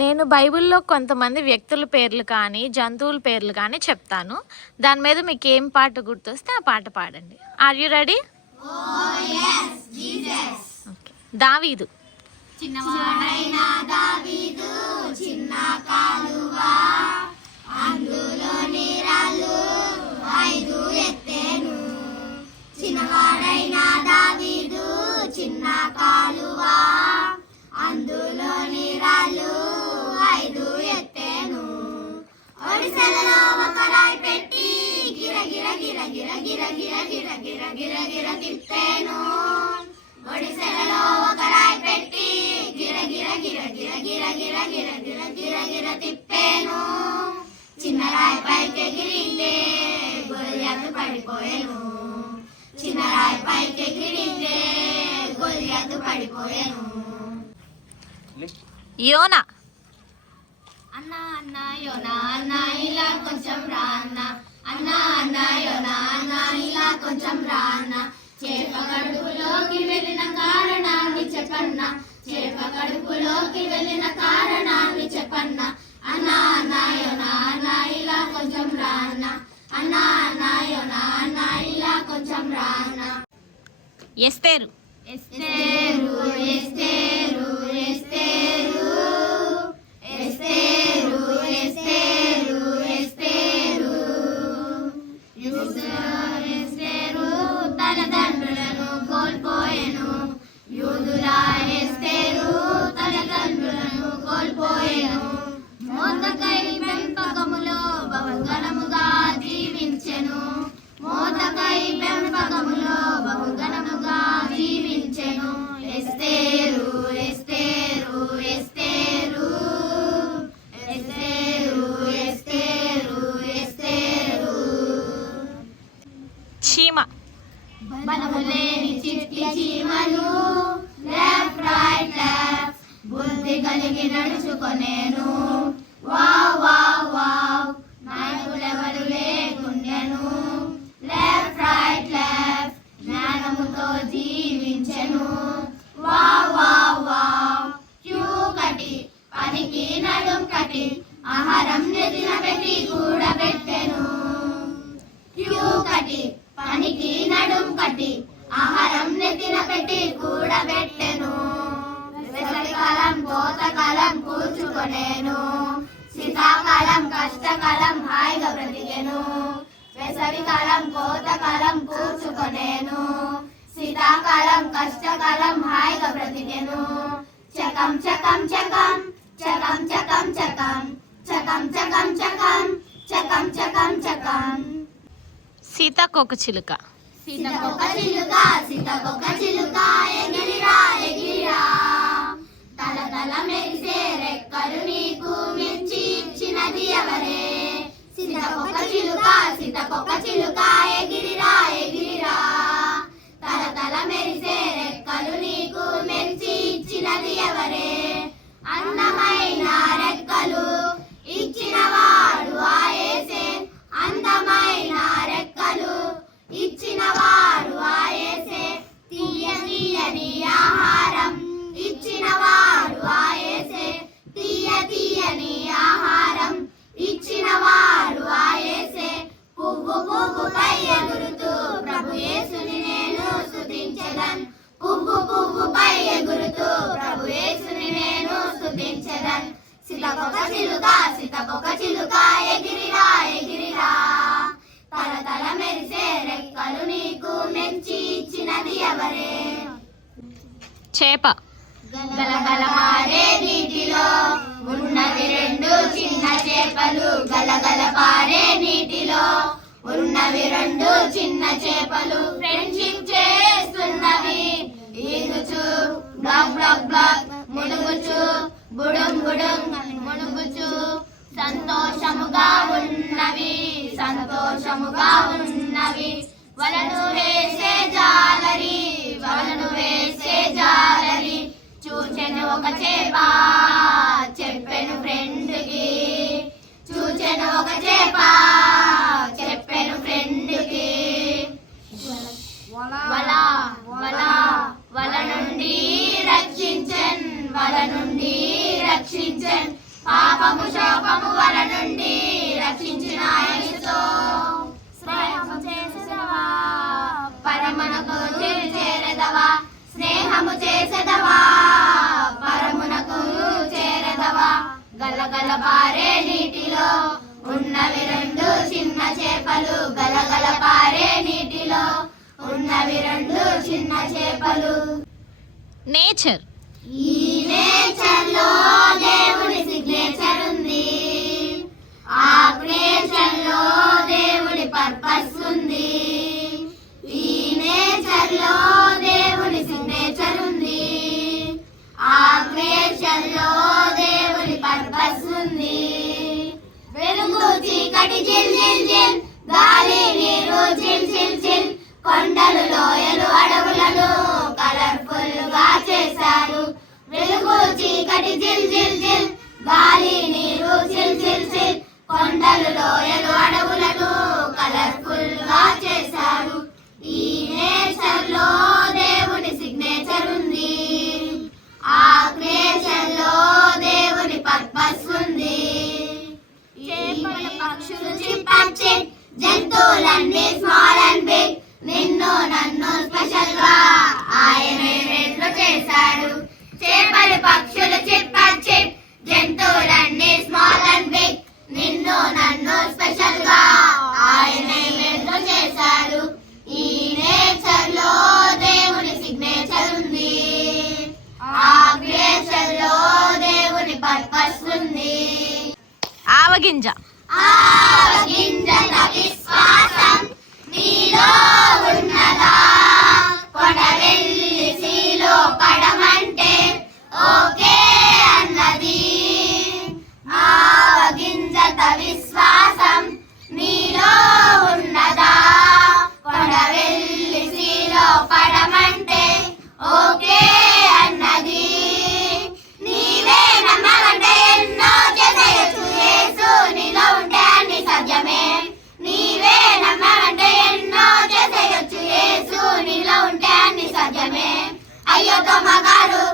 నేను బైబిల్లో కొంతమంది వ్యక్తుల పేర్లు కానీ జంతువుల పేర్లు కానీ చెప్తాను. దాని మీద మీకు ఏం పాట గుర్తొస్తే ఆ పాట పాడండి. Are you ready? దావీదు. చిన్నవాడైన దావీదు చిన్న కాలువ అందులో నీరాలు 5 ఎత్తేను. చిన్నవాడైన దావీదు చిన్న కాలువ అందులో నీరాలు 5 ఎత్తేను. ఒడిసెలలో ఒక రాయి పెట్టి గిర గిర గిర గిర గిర గిర గిర గిర గిర గిర తిప్పేను. ఒడిసెలలో ఒక రాయి పెట్టి గిర గిర గిర గిర గిర గిర గిర గిర గిర గిర తిప్పేను. చిన్న రాయి పైకి ఎగిరిందే గొలియాతు పడిపోయాను. చిన్న రాయి పైకి ఎగిరిందే గొలియాతు పడిపోయాను. యోనా. అన్న అన్న యోనా అన్న ఇలా కొంచెం రా అన్న. అన్న అన్న యోనా అన్న ఇలా కొంచెం రా అన్న. చేప కడుపులోకి వెళ్ళిన కారణాన్ని చెప్పన్నా. చేప కడుపులోకి వెళ్ళిన కారణాన్ని చెప్పన్నా. అన్న అన్న యోనా అన్న ఇలా కొంచెం రా అన్న. అన్న అన్న యోనా అన్న ఇలా కొంచెం రా అన్న. ఎస్తేరు. ఎస్తేరు ఎస్తేరు ఎస్తేరు ఎస్తేరు ఎస్తేరు ఎస్తేరు ఎస్తేరు తల్లిదండ్రులను కోల్పోయెను. యూదుల ఎస్తేరు తల్లిదండ్రులను కోల్పోయెను. మోర్దెకై పెంపకములో బహుఘనముగా జీవించెను. మోర్దెకై పెంపకములో బహుఘనముగా జీవించెను. ఎస్తేరు ఎస్తేరు ఎస్తేరు ఎస్తేరు ఎస్తేరు ఎస్తేరు చీమ. బలము లేని చిట్టి చీమను లెఫ్ట్ రైట్ లెఫ్ట్ బుద్ధి కలిగి నడుచుకొనేను. వావ్ వావ్ వావ్ నాయకులెవరు లేకుండెను. లెఫ్ట్ రైట్ లెఫ్ట్ జ్ఞానముతో జీవించెను. వావ్ వావ్ వావ్ క్యూ కటి పనికి నడుం కటి ఆహారం నెత్తిన పెట్టి కూడబెట్టెను. క్యూ కటి పనికి నడుం కట్టి ఆహారం నెత్తిన పెట్టి కూడబెట్టెను. వేసవికాలం కోతకాలం కూర్చుకొనేను. శీతాకాలం కష్టకాలం హాయిగా బ్రతికెను. వేసవికాలం కోతకాలం కూర్చుకొనేను. శీతాకాలం కష్టకాలం హాయిగా బ్రతికెను. చకం చకం చకం చకం చకం చకం చకం చకం చకం చకం చకం చకం. సీతాకోక చిలుక. సీతకొక చిలుక సీతకొక చిలుక ఎగిరిరా ఎగిరిరా. తల తల మెరిసే రెక్కలు నీకు మించి ఇచ్చినది ఎవరే. సీతకొక చిలుక సీతకొక చిలుక ఎగిరిరా ఎగిరిరా. తల తల మెరిసే రెక్కలు నీకు మించి ఇచ్చినది ఎవరే. అందమైన రెక్కలు ఇచ్చినవాడు ఆ యేసే. అందమైన రెక్కలు ఇచ్చినవాడు ఆ యేసే. తీయ తీయని ఆహారం ఇచ్చినవాడు ఆ యేసే. తీయ తీయని ఆహారం ఇచ్చినవాడు ఆ యేసే. పువ్వు పువ్వుపై ఎగురుతూ ప్రభు యేసుని నేను స్తుతించెదన్. పువ్వు పువ్వుపై ఎగురుతూ ప్రభు యేసుని నేను స్తుతించెదన్. సీతకొక చిలుక సీతకొక చిలుక ఎగిరిరా ఎగిరిరా. తల తల మెరిసే రెక్కలు నీకు మెచ్చి ఇచ్చినది ఎవరే. చేప. గలగల పారే నీటిలో ఉన్నవి 2 చిన్న చేపలు. గలగల పారే నీటిలో ఉన్నవి 2 చిన్న చేపలు. ఫ్రెండ్షిప్ చేస్తున్నవి ఈదుచు బ్లాక్ బ్లాక్ బ్లాక్ మునుగుచు బుడుం బుడుం మునుగుచు. సంతోషముగా ఉన్నవి సంతోషముగా ఉన్నవి. వలను వేసే జాలరి వలను వేసే జాలరి. చూచెను ఒక చేప చెప్పెను ఫ్రెండ్కి. చూచెను ఒక చేప చెప్పెను ఫ్రెండ్కి. వల వల వల నుండి రక్షించెన్ వల నుండి రక్షించెన్. పాపము శాపము వల నుండి రక్షించిన యేసుతో స్నేహము చేసేదవా పరమునకు చేరెదవా స్నేహము చేసేదవా పరమునకు చేరెదవా గలగల పారే నీటిలో ఉన్నవి రెండు చిన్న చేపలు గలగల పారే నీటిలో ఉన్నవి రెండు చిన్న చేపలు. నేచర్. ఈ నేచర్ లో దేవుడి సిగ్నేచర్ ఉంది, ఆ క్రియేషన్ లో దేవుడి పర్పస్ ఉంది. ఈ నేచర్ లో దేవుడి సిగ్నేచర్ ఉంది, ఆ క్రియేషన్ లో దేవుడి పర్పస్ ఉంది. వెలుగు చీకటి జిల్ జిల్ జిల్ గాలి నీరు చిల్ చిల్ చిల్ కొండలు లోయలు అడవులను కలర్ఫుల్ గా చేశారు. వెలుగు చీకటి జిల్ జిల్ జిల్ గాలి నీరు చిల్ చిల్ చిల్ కొండలు లోయలు అడవులను కలర్ఫుల్ గా చేశారు. ఈ నేచర్ లో దేవుని సిగ్నేచర్ ఉంది, ఆ క్రియేషన్ లో దేవుని పర్పస్ ఉంది. చేపలు పక్షులు చింపాంచి జంతువులన్నీ స్మాల్ అండ్ బిగ్ నిన్ను నన్ను స్పెషల్ గా ఆయనే వేట్లు చేశాడు. చేపలు పక్షులు చింపాంచి జంతువులన్నీ స్మాల్ అండ్ బిగ్ నిన్ను నన్ను స్పెషల్ గా ఆయనే వేట్లు చేశాడు. ఈ నేచర్ లో దేవుని సిగ్నేచర్ ఉంది, ఆ క్రియేషన్ లో దేవుని పర్పస్ ఉంది. ఆవగింజ. ఆవగింజ విశ్వాసం నీలో ఉన్నదా, కొడవెల్లి సీలో పడమంటే ఓకే అన్నది. ఆవగింజ విశ్వాసం నీలో ఉన్నదా, కొడవెల్లి సీలో పడమంటే ఓకే అన్నది. నీవే నమ్మమంటే ఎన్నో చేసేయచ్చు యేసు నీలో ఉంటే అన్ని సత్యమే. నీవే నమ్మమంటే ఎన్నో చేసేయచ్చు యేసు నీలో ఉంటే అన్ని సత్యమే. అయ్యో తొమ్మగారు